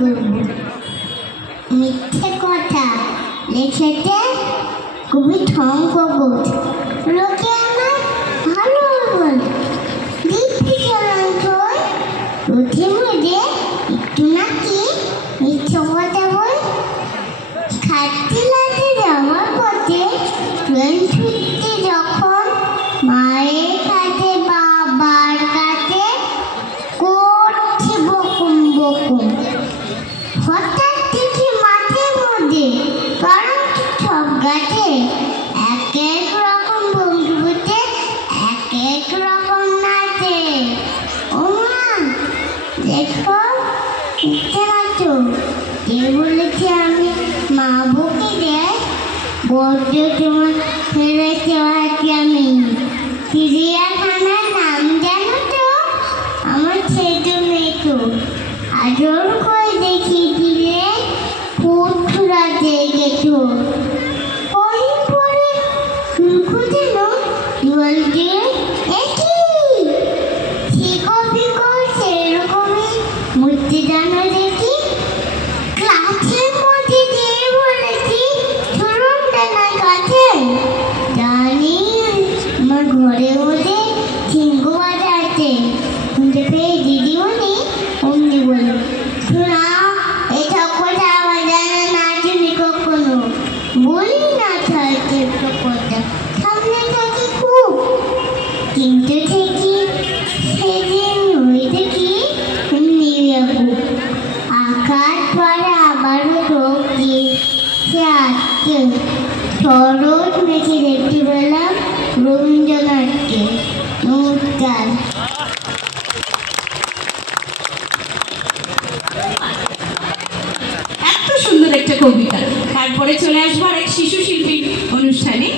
বলবো। মিথ্যে কথা লিখেছে কবি ঠঙ্কবোধ। লোকে আমার ভালো বলে দিব্যি চলন্তই রোধে মধ্যে একটু নাকি মিথ্যে কথা বল। খাটতে লাগে যাওয়ার পথে ট্রেন ছুটতে যখন মায়ের কাছে বাবার কাছে করছে বকুম বকুম। হঠাৎ দেখি মাঠের মধ্যে কারণ সব গাছে এক এক রকম বন্ধুতে এক এক রকম নাচে। ও মা দেখো দেখতে পাচ্ছ এ বলেছে আমি মা বকে দেয় বড্ড তোমার ফেরেছে আছি আমি। চিড়িয়াখানার নাম জানো তো? আমার ছেলে মেয়েকে আদর করে দেখিয়ে দিলে ফুটফুরাতে গেছো। কদিন পরে শুরু দিল জল দিয়ে একই শিকড় বিকড় সেরকমই মূর্তি জানো দেখি। ক্লাসের মধ্যে দিয়ে বলেছি শুনুন ডানার কাছে জানি আমার ঘরে মধ্যে সিংহ বাজা আছে। শুনতে পেয়ে দিদিমণি অমনি বলে শোনা এসব কথা আমার জানা না তুমি কখনো বলি না ছাড়তে কথা সামনে থাকি খুব কিন্তু থেকে সেদিন হয়েছে কি নিরাপু আকাশ পরে আবারও চোখ দিয়েছে আজকে শরৎ মেখে দেখতে পেলাম রবীন্দ্রনাথকে। নমস্কার। এত সুন্দর একটা কবিতা। তারপরে চলে আসবো আরেক শিশু শিল্পীর অনুষ্ঠানে।